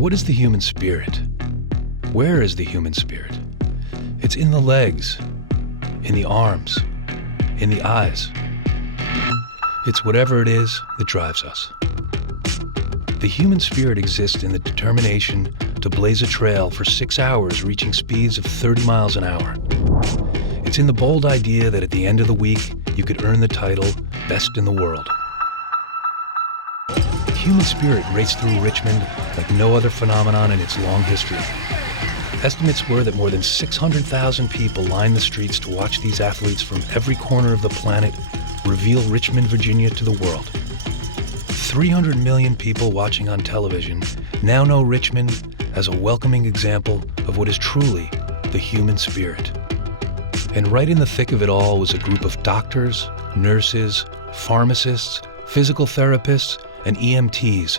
What is the human spirit? Where is the human spirit? It's in the legs, in the arms, in the eyes. It's whatever it is that drives us. The human spirit exists in the determination to blaze a trail for 6 hours, reaching speeds of 30 miles an hour. It's in the bold idea that at the end of the week, you could earn the title, Best in the World. The human spirit raced through Richmond like no other phenomenon in its long history. Estimates were that more than 600,000 people lined the streets to watch these athletes from every corner of the planet reveal Richmond, Virginia to the world. 300 million people watching on television now know Richmond as a welcoming example of what is truly the human spirit. And right in the thick of it all was a group of doctors, nurses, pharmacists, physical therapists, and EMTs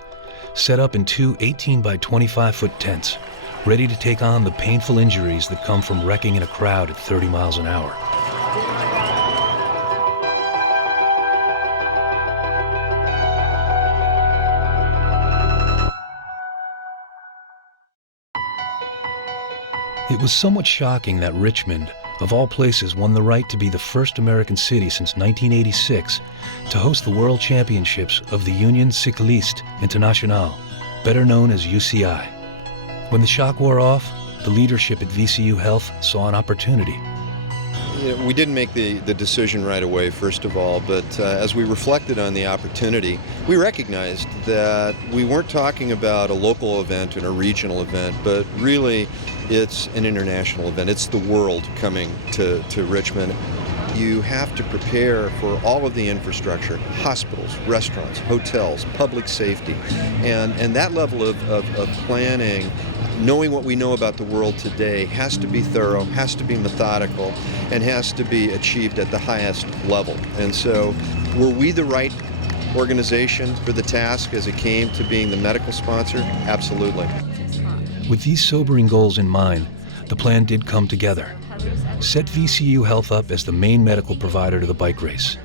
set up in two 18 by 25-foot tents, ready to take on the painful injuries that come from wrecking in a crowd at 30 miles an hour. It was somewhat shocking that Richmond, of all places, won the right to be the first American city since 1986 to host the World Championships of the Union Cycliste Internationale, better known as UCI. When the shock wore off, the leadership at VCU Health saw an opportunity. We didn't make the decision right away, first of all, but as we reflected on the opportunity, we recognized that we weren't talking about a local event and a regional event, but really it's an international event. It's the world coming to Richmond. You have to prepare for all of the infrastructure, hospitals, restaurants, hotels, public safety, and that level of planning, knowing what we know about the world today, has to be thorough, has to be methodical, and has to be achieved at the highest level. And so, were we the right organization for the task as it came to being the medical sponsor? Absolutely. With these sobering goals in mind, the plan did come together. Set VCU Health up as the main medical provider to the bike race.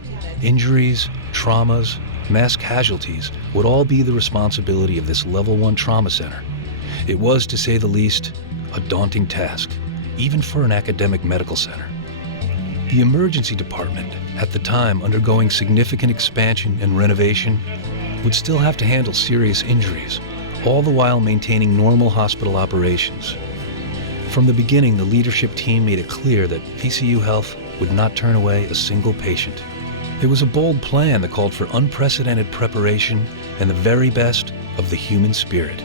Injuries, traumas, mass casualties would all be the responsibility of this Level 1 trauma center. It was, to say the least, a daunting task, even for an academic medical center. The emergency department, at the time undergoing significant expansion and renovation, would still have to handle serious injuries, all the while maintaining normal hospital operations. From the beginning, the leadership team made it clear that VCU Health would not turn away a single patient. It was a bold plan that called for unprecedented preparation and the very best of the human spirit.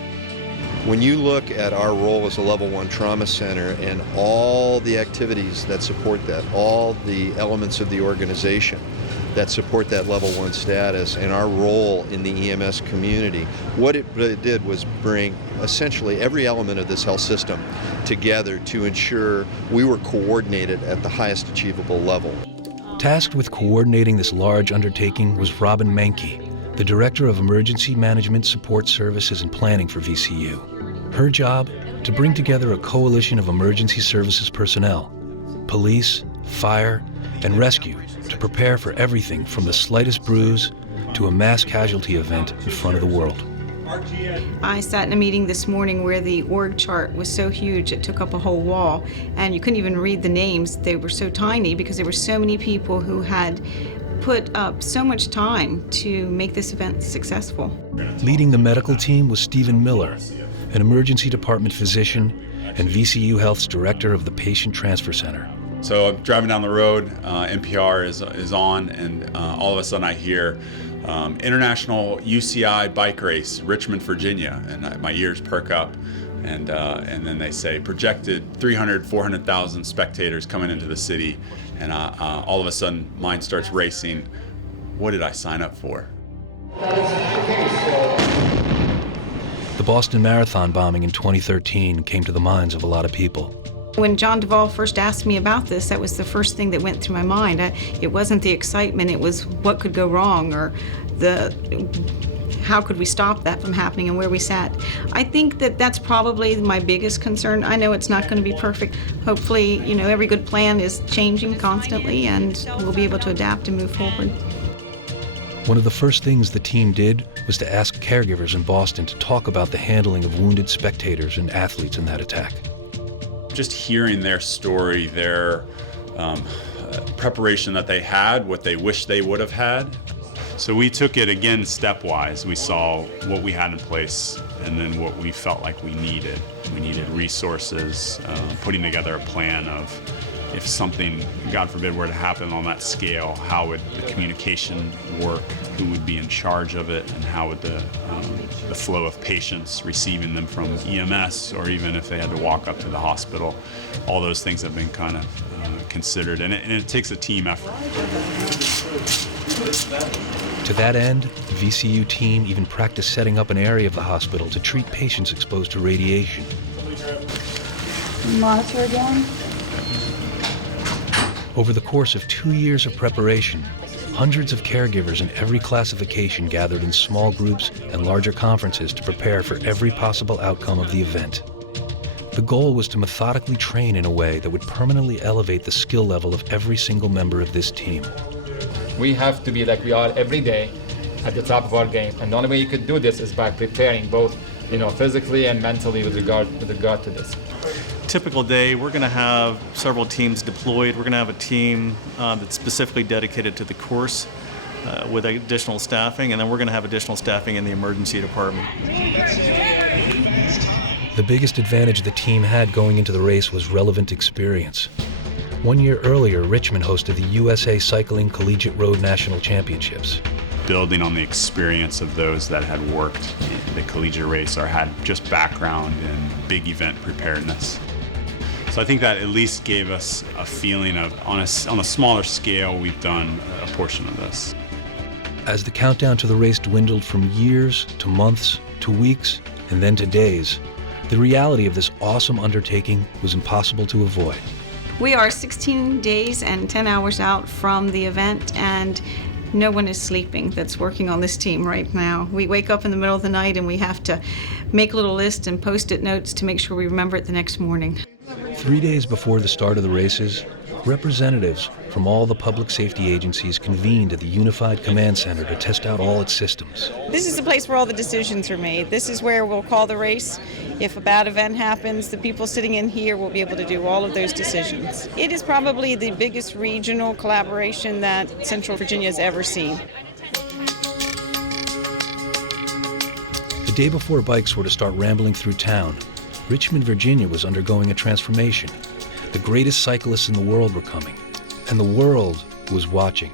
When you look at our role as a Level 1 trauma center and all the activities that support that, all the elements of the organization that support that Level 1 status, and our role in the EMS community, what it really did was bring essentially every element of this health system together to ensure we were coordinated at the highest achievable level. Tasked with coordinating this large undertaking was Robin Menke, the Director of Emergency Management Support Services and Planning for VCU. Her job, to bring together a coalition of emergency services personnel, police, fire, and rescue, to prepare for everything from the slightest bruise to a mass casualty event in front of the world. I sat in a meeting this morning where the org chart was so huge it took up a whole wall, and you couldn't even read the names. They were so tiny because there were so many people who had put up so much time to make this event successful. Leading the medical team was Stephen Miller, an emergency department physician and VCU Health's director of the Patient Transfer Center. So I'm driving down the road, NPR is on, and all of a sudden I hear International UCI Bike Race, Richmond, Virginia, and my ears perk up. And then they say projected 300, 400,000 spectators coming into the city, and all of a sudden mine starts racing. What did I sign up for? The Boston Marathon bombing in 2013 came to the minds of a lot of people. When John Duvall first asked me about this, that was the first thing that went through my mind. It wasn't the excitement, it was what could go wrong, or how could we stop that from happening and where we sat. I think that that's probably my biggest concern. I know it's not going to be perfect. Hopefully, every good plan is changing constantly and we'll be able to adapt and move forward. One of the first things the team did was to ask caregivers in Boston to talk about the handling of wounded spectators and athletes in that attack. Just hearing their story, their preparation that they had, what they wish they would have had. So we took it again stepwise. We saw what we had in place and then what we felt like we needed. We needed resources, putting together a plan of if something, God forbid, were to happen on that scale, how would the communication work, who would be in charge of it, and how would the flow of patients receiving them from EMS, or even if they had to walk up to the hospital. All those things have been kind of considered, and it takes a team effort. To that end, the VCU team even practiced setting up an area of the hospital to treat patients exposed to radiation. Monitor again. Over the course of 2 years of preparation, hundreds of caregivers in every classification gathered in small groups and larger conferences to prepare for every possible outcome of the event. The goal was to methodically train in a way that would permanently elevate the skill level of every single member of this team. We have to be like we are every day at the top of our game, and the only way you could do this is by preparing both, physically and mentally with regard to this. Typical day, we're going to have several teams deployed. We're going to have a team that's specifically dedicated to the course with additional staffing, and then we're going to have additional staffing in the emergency department. The biggest advantage the team had going into the race was relevant experience. 1 year earlier, Richmond hosted the USA Cycling Collegiate Road National Championships. Building on the experience of those that had worked in the collegiate race or had just background in big event preparedness. So I think that at least gave us a feeling of, on a smaller scale, we've done a portion of this. As the countdown to the race dwindled from years to months to weeks and then to days, the reality of this awesome undertaking was impossible to avoid. We are 16 days and 10 hours out from the event, and no one is sleeping that's working on this team right now. We wake up in the middle of the night and we have to make a little list and post-it notes to make sure we remember it the next morning. 3 days before the start of the races, representatives from all the public safety agencies convened at the Unified Command Center to test out all its systems. This is the place where all the decisions are made. This is where we'll call the race. If a bad event happens, the people sitting in here will be able to do all of those decisions. It is probably the biggest regional collaboration that Central Virginia has ever seen. The day before bikes were to start rambling through town, Richmond, Virginia was undergoing a transformation. The greatest cyclists in the world were coming, and the world was watching.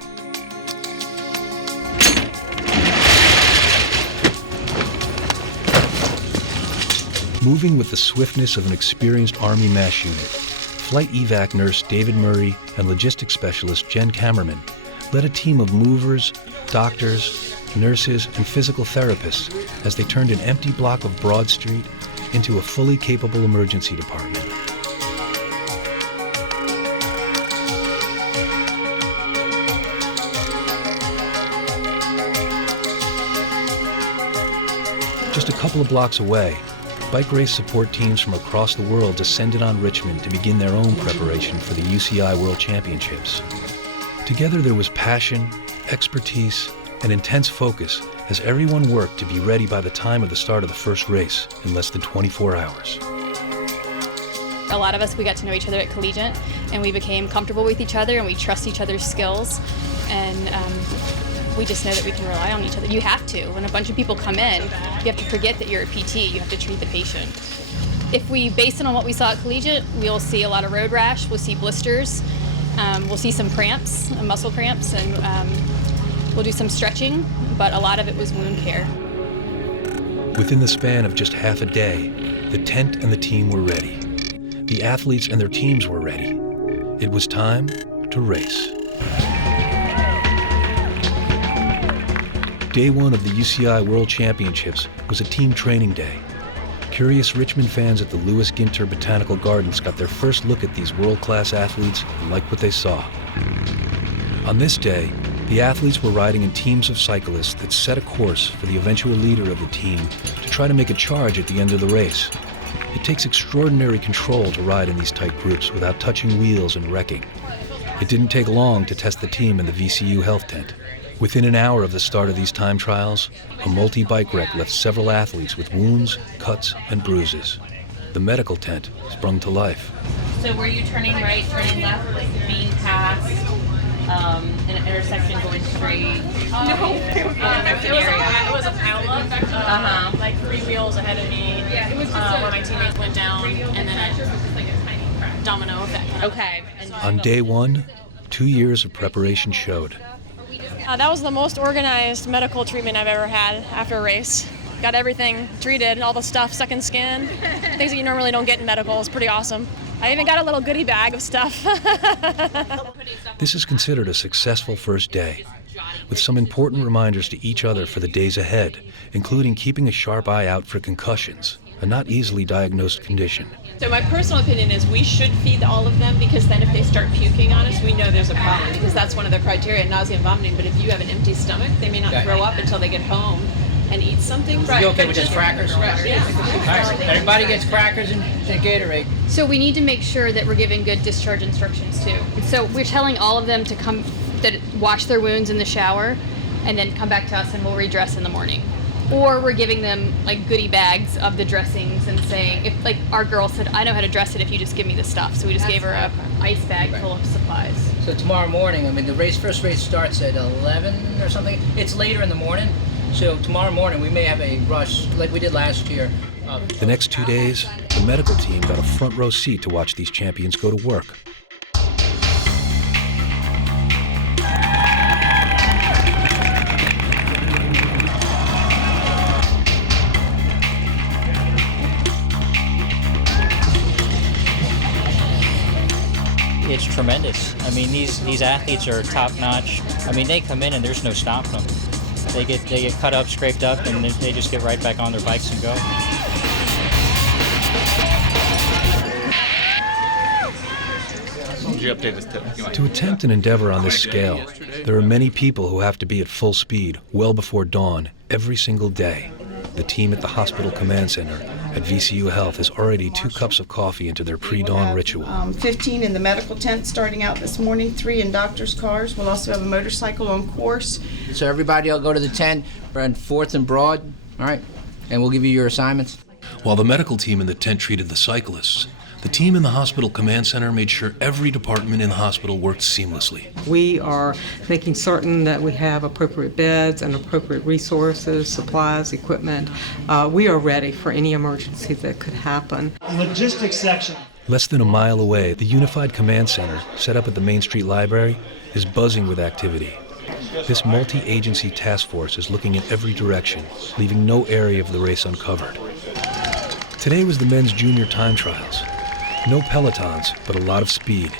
Moving with the swiftness of an experienced Army MASH unit, Flight Evac nurse David Murray and logistics specialist Jen Kammerman led a team of movers, doctors, nurses, and physical therapists as they turned an empty block of Broad Street into a fully capable emergency department. Just a couple of blocks away, bike race support teams from across the world descended on Richmond to begin their own preparation for the UCI World Championships. Together there was passion, expertise, and intense focus as everyone worked to be ready by the time of the start of the first race in less than 24 hours. A lot of us, we got to know each other at Collegiate, and we became comfortable with each other, and we trust each other's skills, and we just know that we can rely on each other. You have to. When a bunch of people come in, you have to forget that you're a PT. You have to treat the patient. If we base it on what we saw at Collegiate, we'll see a lot of road rash, we'll see blisters, we'll see some cramps, muscle cramps, and we'll do some stretching, but a lot of it was wound care. Within the span of just half a day, the tent and the team were ready. The athletes and their teams were ready. It was time to race. Day one of the UCI World Championships was a team training day. Curious Richmond fans at the Lewis Ginter Botanical Gardens got their first look at these world-class athletes and liked what they saw. On this day, the athletes were riding in teams of cyclists that set a course for the eventual leader of the team to try to make a charge at the end of the race. It takes extraordinary control to ride in these tight groups without touching wheels and wrecking. It didn't take long to test the team in the VCU health tent. Within an hour of the start of these time trials, a multi-bike wreck left several athletes with wounds, cuts, and bruises. The medical tent sprung to life. So were you turning right, turning left, like being past an intersection going straight? No, it was a pileup. Like 3 wheels ahead of me. Yeah, it was just where my teammates went down, and then a domino effect. Okay. On day one, 2 years of preparation showed. That was the most organized medical treatment I've ever had after a race. Got everything treated, all the stuff, second skin, things that you normally don't get in medical. It's pretty awesome. I even got a little goodie bag of stuff. This is considered a successful first day, with some important reminders to each other for the days ahead, including keeping a sharp eye out for concussions, a not easily diagnosed condition. So my personal opinion is we should feed all of them, because then if they start puking on us, we know there's a problem, because that's one of the criteria, nausea and vomiting. But if you have an empty stomach, they may not throw up until they get home and eat something. Right. You okay with just crackers? Yeah. All right. Everybody gets crackers and Gatorade. So we need to make sure that we're giving good discharge instructions too. So we're telling all of them to wash their wounds in the shower and then come back to us and we'll redress in the morning. Or we're giving them like goodie bags of the dressings and saying, if like our girl said, I know how to dress it if you just give me the stuff. So we just gave her a ice bag full of supplies. So tomorrow morning, I mean, the first race starts at 11 or something. It's later in the morning. So tomorrow morning we may have a rush like we did last year. The next 2 days, the medical team got a front row seat to watch these champions go to work. It's tremendous. I mean, these athletes are top notch. I mean, they come in and there's no stopping them. They get cut up, scraped up, and they just get right back on their bikes and go. To attempt an endeavor on this scale, there are many people who have to be at full speed well before dawn every single day. The team at the Hospital Command Center at VCU Health has already 2 cups of coffee into their pre-dawn ritual. 15 in the medical tent starting out this morning, 3 in doctors' cars. We'll also have a motorcycle on course. So everybody will go to the tent. We're on 4th and Broad, all right? And we'll give you your assignments. While the medical team in the tent treated the cyclists, the team in the Hospital Command Center made sure every department in the hospital worked seamlessly. We are making certain that we have appropriate beds and appropriate resources, supplies, equipment. We are ready for any emergency that could happen. Logistics section. Less than a mile away, the Unified Command Center, set up at the Main Street Library, is buzzing with activity. This multi-agency task force is looking in every direction, leaving no area of the race uncovered. Today was the men's junior time trials. No pelotons, but a lot of speed.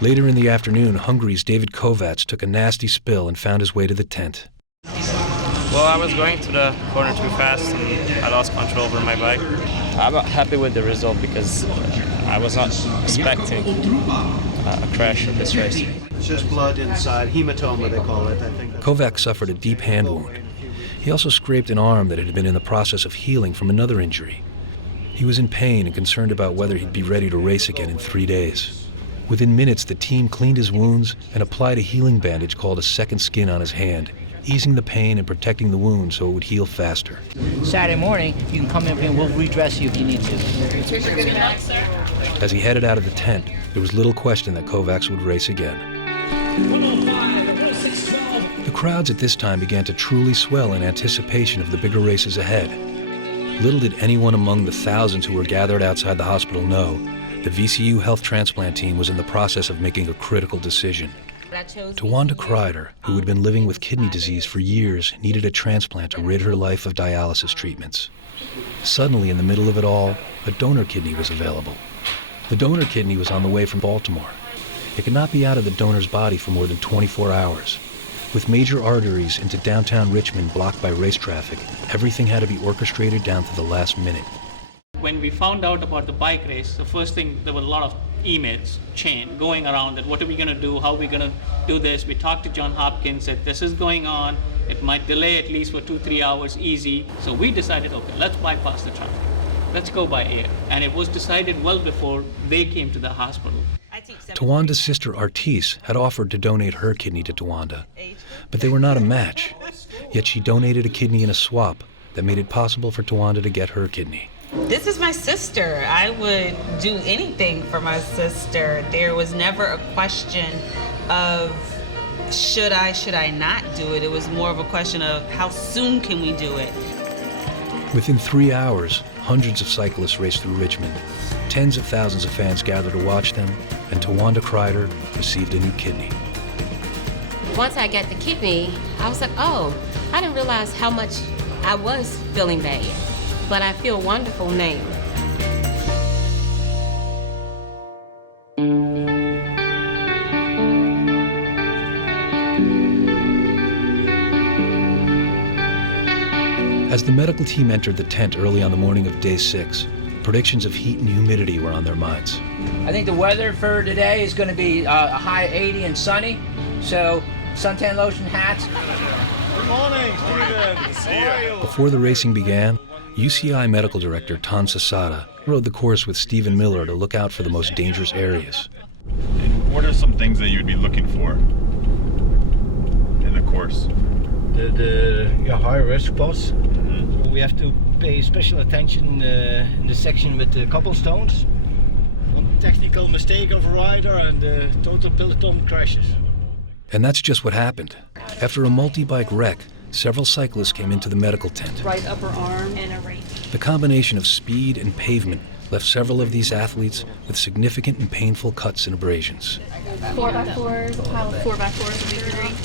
Later in the afternoon, Hungary's David Kovacs took a nasty spill and found his way to the tent. Well, I was going to the corner too fast and I lost control over my bike. I'm happy with the result because I was not expecting a crash in this race. It's just blood inside, hematoma they call it, I think. Kovacs suffered a deep hand wound. He also scraped an arm that had been in the process of healing from another injury. He was in pain and concerned about whether he'd be ready to race again in 3 days. Within minutes, the team cleaned his wounds and applied a healing bandage called a second skin on his hand, easing the pain and protecting the wound so it would heal faster. Saturday morning, you can come in and we'll redress you if you need to. As he headed out of the tent, there was little question that Kovacs would race again. The crowds at this time began to truly swell in anticipation of the bigger races ahead. Little did anyone among the thousands who were gathered outside the hospital know the VCU Health transplant team was in the process of making a critical decision. Tawanda Kreider, who had been living with kidney disease for years, needed a transplant to rid her life of dialysis treatments. Suddenly, in the middle of it all, a donor kidney was available. The donor kidney was on the way from Baltimore. It could not be out of the donor's body for more than 24 hours. With major arteries into downtown Richmond blocked by race traffic, everything had to be orchestrated down to the last minute. When we found out about the bike race, the first thing, there were a lot of emails chain going around that what are we going to do, how are we going to do this. We talked to John Hopkins, said this is going on, it might delay at least for 2-3 hours easy. So we decided, okay, let's bypass the traffic. Let's go by air. And it was decided well before they came to the hospital. Tawanda's sister Artis had offered to donate her kidney to Tawanda, but they were not a match. Yet she donated a kidney in a swap that made it possible for Tawanda to get her kidney. This is my sister. I would do anything for my sister. There was never a question of should I not do it. It was more of a question of how soon can we do it. Within 3 hours, hundreds of cyclists raced through Richmond. Tens of thousands of fans gathered to watch them, and Tawanda Kreider received a new kidney. Once I got the kidney, I was like, oh, I didn't realize how much I was feeling bad, but I feel wonderful now. As the medical team entered the tent early on the morning of day 6, predictions of heat and humidity were on their minds. I think the weather for today is going to be a high 80 and sunny, so suntan lotion, hats. Good morning, Stephen. See you. Before the racing began, UCI Medical Director Tan Sasada rode the course with Stephen Miller to look out for the most dangerous areas. What are some things that you would be looking for in the course? The high-risk spots. So we have to pay special attention in the section with the cobblestones. One technical mistake of a rider and total peloton crashes. And that's just what happened. After a multi-bike wreck, several cyclists came into the medical tent. Right upper arm and a right. The combination of speed and pavement left several of these athletes with significant and painful cuts and abrasions. 4x4s, a pile of 4x4s would be great.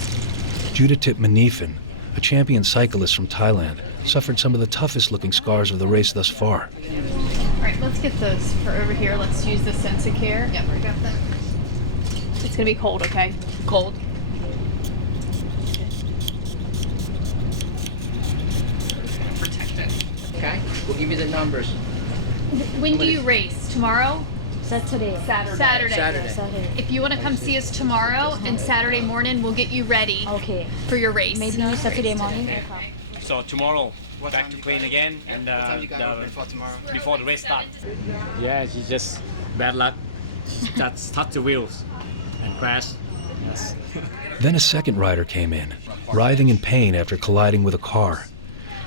Juditip Manifin, a champion cyclist from Thailand, suffered some of the toughest-looking scars of the race thus far. All right, let's get those for over here. Let's use the Sensicare. Yep, I got that. It's gonna be cold, okay? Cold. Protect it. Okay, we'll give you the numbers. When do you race? Tomorrow? Saturday. Saturday. If you want to come see us tomorrow and Saturday morning, we'll get you ready for your race. Maybe Saturday morning. So tomorrow, back to clean again, and before the race starts. Yeah, she just bad luck. She touched the wheels and crashed. Yes. Then a second rider came in, writhing in pain after colliding with a car.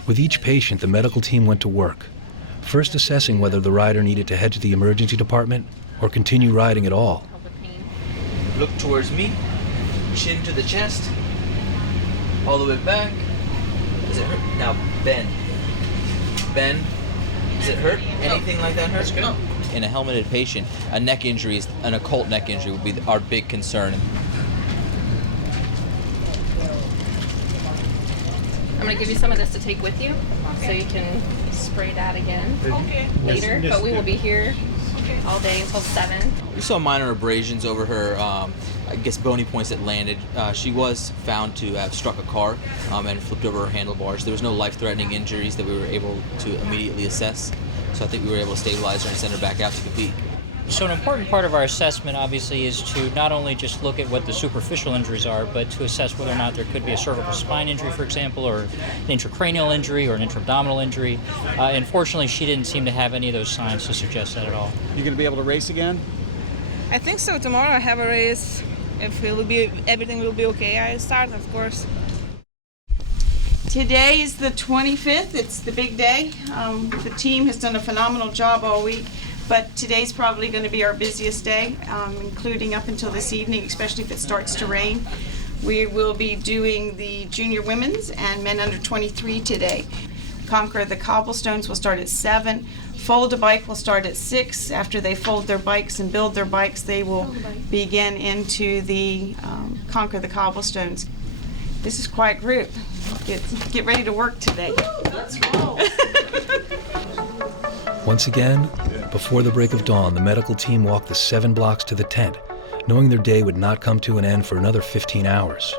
With each patient, the medical team went to work, first assessing whether the rider needed to head to the emergency department or continue riding at all. Look towards me, chin to the chest, all the way back. Does it hurt? Now bend. Bend. Does it hurt? Anything like that hurt? No. In a helmeted patient, a neck injury, an occult neck injury would be our big concern. I'm going to give you some of this to take with you, so you can spray that again later. But we will be here all day until 7. We saw minor abrasions over her, I guess, bony points that landed. She was found to have struck a car and flipped over her handlebars. There was no life-threatening injuries that we were able to immediately assess. So I think we were able to stabilize her and send her back out to compete. So an important part of our assessment, obviously, is to not only just look at what the superficial injuries are, but to assess whether or not there could be a cervical spine injury, for example, or an intracranial injury or an intra-abdominal injury. Unfortunately, she didn't seem to have any of those signs to suggest that at all. You going to be able to race again? I think so. Tomorrow I have a race. If everything will be okay, I start, of course. Today is the 25th. It's the big day. The team has done a phenomenal job all week, but today's probably going to be our busiest day, including up until this evening, especially if it starts to rain. We will be doing the junior women's and men under 23 today. Conquer the Cobblestones will start at 7. Fold a Bike will start at 6. After they fold their bikes and build their bikes, they will begin into the Conquer the Cobblestones. This is quite a group. Get ready to work today. Let's roll. Once again, before the break of dawn, the medical team walked the 7 blocks to the tent, knowing their day would not come to an end for another 15 hours.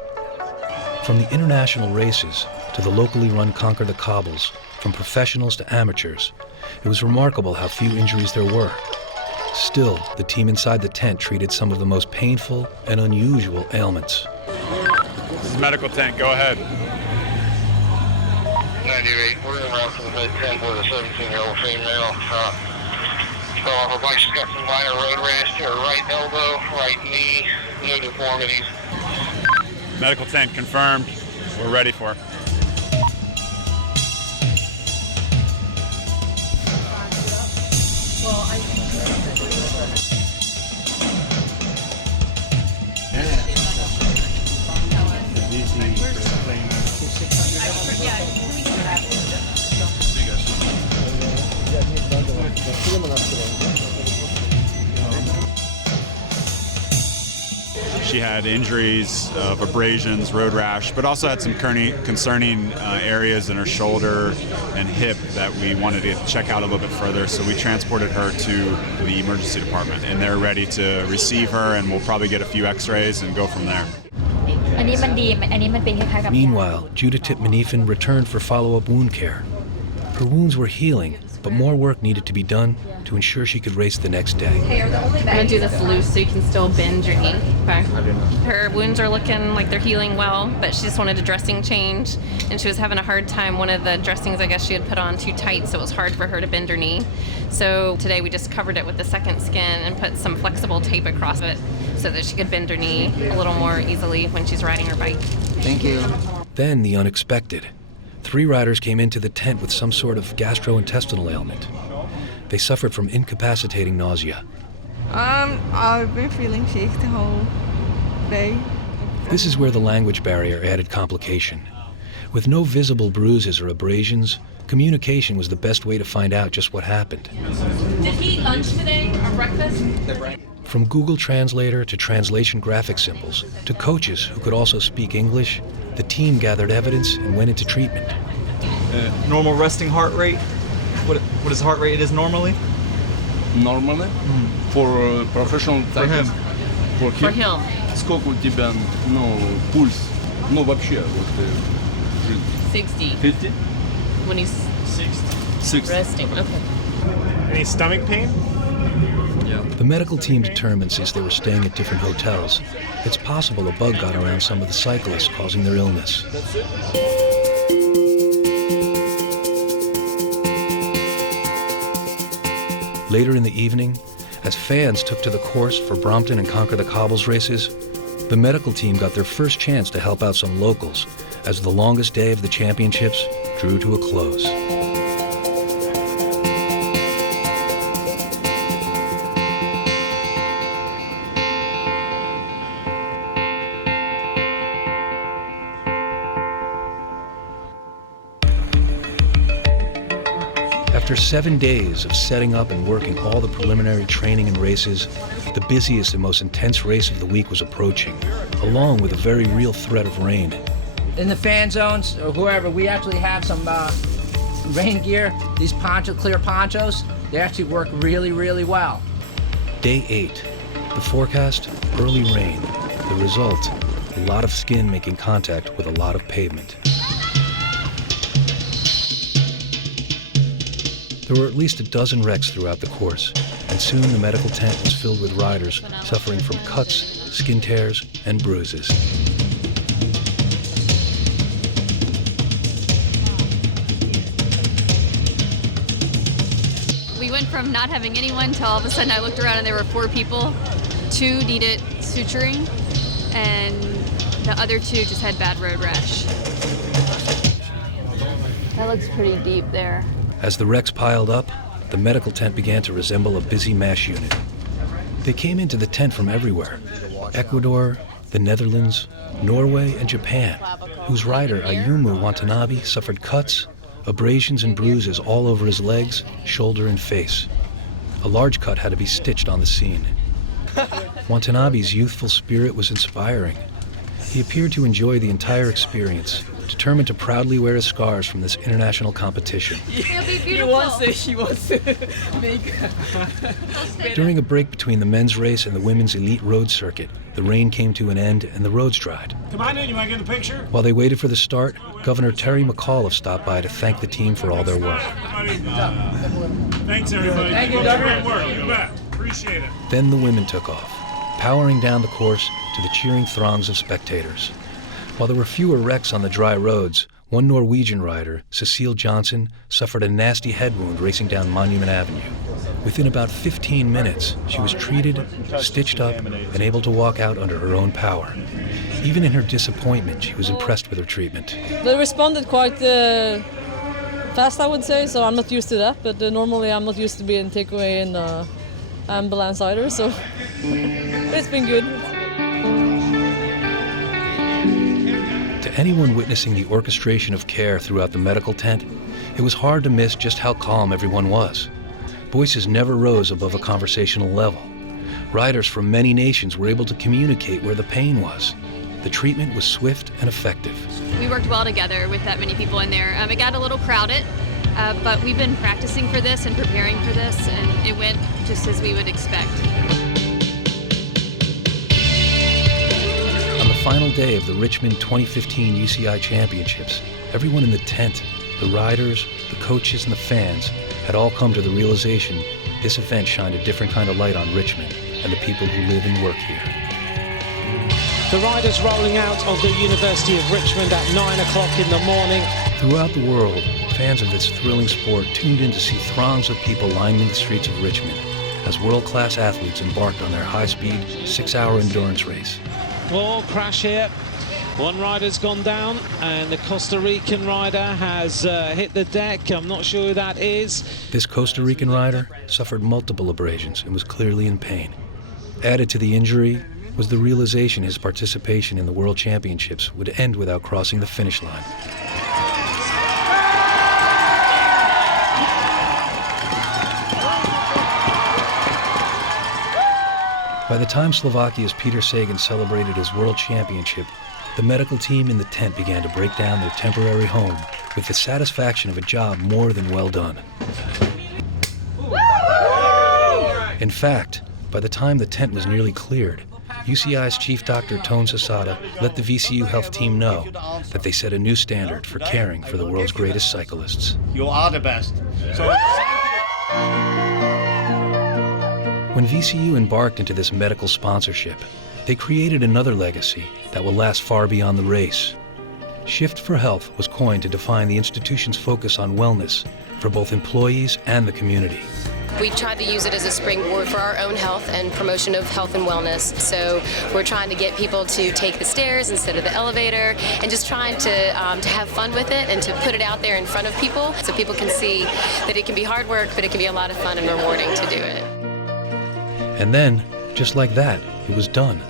From the international races to the locally run Conquer the Cobbles, from professionals to amateurs, it was remarkable how few injuries there were. Still, the team inside the tent treated some of the most painful and unusual ailments. This is medical tent, go ahead. 98, we're in route to the med tent with a 17-year-old female. fell off her bike. She's got some minor road rash to her right elbow, right knee, no deformities. Medical tent confirmed. We're ready for her. She had injuries of abrasions, road rash, but also had some concerning areas in her shoulder and hip that we wanted to check out a little bit further. So we transported her to the emergency department, and they're ready to receive her, and we'll probably get a few x-rays and go from there. Meanwhile, Judith Tip-Manifin returned for follow-up wound care. Her wounds were healing, but more work needed to be done to ensure she could race the next day. I'm gonna do this loose so you can still bend your knee. Okay. Her wounds are looking like they're healing well, but she just wanted a dressing change, and she was having a hard time. One of the dressings, I guess, she had put on too tight, so it was hard for her to bend her knee. So today we just covered it with the second skin and put some flexible tape across it so that she could bend her knee a little more easily when she's riding her bike. Thank you. Then the unexpected. 3 riders came into the tent with some sort of gastrointestinal ailment. They suffered from incapacitating nausea. I've been feeling sick the whole day. This is where the language barrier added complication. With no visible bruises or abrasions, communication was the best way to find out just what happened. Did he eat lunch today or breakfast? From Google Translator to translation graphic symbols to coaches who could also speak English, the team gathered evidence and went into treatment. Normal resting heart rate? What his heart rate is normally? Normally? For professional cyclist? For him. Сколько у тебя, пульс? Вообще, вот, 60. 50? When he's 60. resting. Okay. Any stomach pain? The medical team determined, since they were staying at different hotels, it's possible a bug got around some of the cyclists, causing their illness. Later in the evening, as fans took to the course for Brompton and Conquer the Cobbles races, the medical team got their first chance to help out some locals as the longest day of the championships drew to a close. After 7 days of setting up and working all the preliminary training and races, the busiest and most intense race of the week was approaching, along with a very real threat of rain. In the fan zones, or whoever, we actually have some rain gear. These clear ponchos, they actually work really, really well. Day 8. The forecast, early rain. The result, a lot of skin making contact with a lot of pavement. There were at least a dozen wrecks throughout the course, and soon the medical tent was filled with riders suffering from cuts, skin tears, and bruises. We went from not having anyone to all of a sudden I looked around and there were 4 people. 2 needed suturing, and the other 2 just had bad road rash. That looks pretty deep there. As the wrecks piled up, the medical tent began to resemble a busy MASH unit. They came into the tent from everywhere: Ecuador, the Netherlands, Norway, and Japan, whose rider Ayumu Watanabe suffered cuts, abrasions, and bruises all over his legs, shoulder, and face. A large cut had to be stitched on the scene. Watanabe's youthful spirit was inspiring. He appeared to enjoy the entire experience, determined to proudly wear his scars from this international competition. He wants to make... During a break between the men's race and the women's elite road circuit, the rain came to an end and the roads dried. Come on in, you want to get in the picture? While they waited for the start, Governor Terry McAuliffe stopped by to thank the team for all their work. Thanks, everybody. Thank you, Governor. Great work. You bet. Appreciate it. Then the women took off, powering down the course to the cheering throngs of spectators. While there were fewer wrecks on the dry roads, One Norwegian rider, Cecile Johnson, suffered a nasty head wound racing down Monument Avenue. Within about 15 minutes, she was treated, stitched up, and able to walk out under her own power. Even in her disappointment, she was impressed with her treatment. They responded quite fast, I would say, so I'm not used to that, but normally I'm not used to being taken away in the ambulance either, so it's been good. To anyone witnessing the orchestration of care throughout the medical tent, it was hard to miss just how calm everyone was. Voices never rose above a conversational level. Riders from many nations were able to communicate where the pain was. The treatment was swift and effective. We worked well together with that many people in there. It got a little crowded, but we've been practicing for this and preparing for this, and it went just as we would expect. On the final day of the Richmond 2015 UCI Championships, everyone in the tent, the riders, the coaches, and the fans had all come to the realization this event shined a different kind of light on Richmond and the people who live and work here. The riders rolling out of the University of Richmond at 9 o'clock in the morning. Throughout the world, fans of this thrilling sport tuned in to see throngs of people lining the streets of Richmond as world-class athletes embarked on their high-speed, 6-hour endurance race. Oh, crash here. One rider's gone down, and the Costa Rican rider has hit the deck. I'm not sure who that is. This Costa Rican rider suffered multiple abrasions and was clearly in pain. Added to the injury was the realization his participation in the World Championships would end without crossing the finish line. By the time Slovakia's Peter Sagan celebrated his World Championship, the medical team in the tent began to break down their temporary home with the satisfaction of a job more than well done. In fact, by the time the tent was nearly cleared, UCI's Chief Dr. Tone Sasada let the VCU Health team know that they set a new standard for caring for the world's greatest cyclists. You are the best. When VCU embarked into this medical sponsorship, they created another legacy that will last far beyond the race. Shift for Health was coined to define the institution's focus on wellness for both employees and the community. We tried to use it as a springboard for our own health and promotion of health and wellness. So we're trying to get people to take the stairs instead of the elevator, and just trying to have fun with it and to put it out there in front of people so people can see that it can be hard work, but it can be a lot of fun and rewarding to do it. And then, just like that, it was done.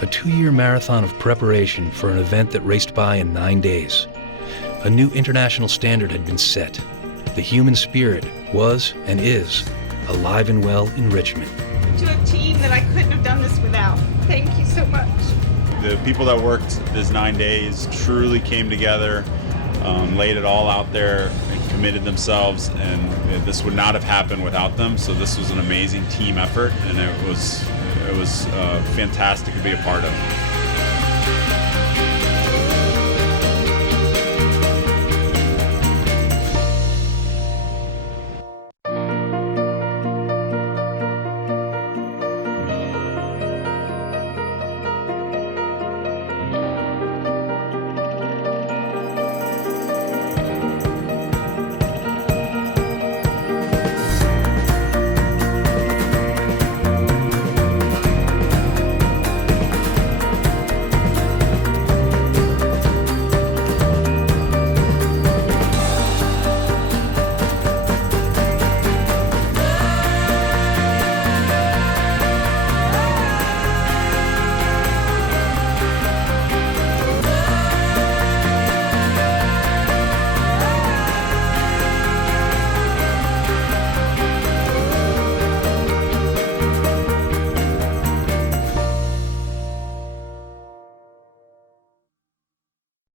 A 2-year marathon of preparation for an event that raced by in 9 days. A new international standard had been set. The human spirit was and is alive and well in Richmond. To a team that I couldn't have done this without. Thank you so much. The people that worked these 9 days truly came together, laid it all out there, and committed themselves, and this would not have happened without them. So this was an amazing team effort, and it was fantastic to be a part of.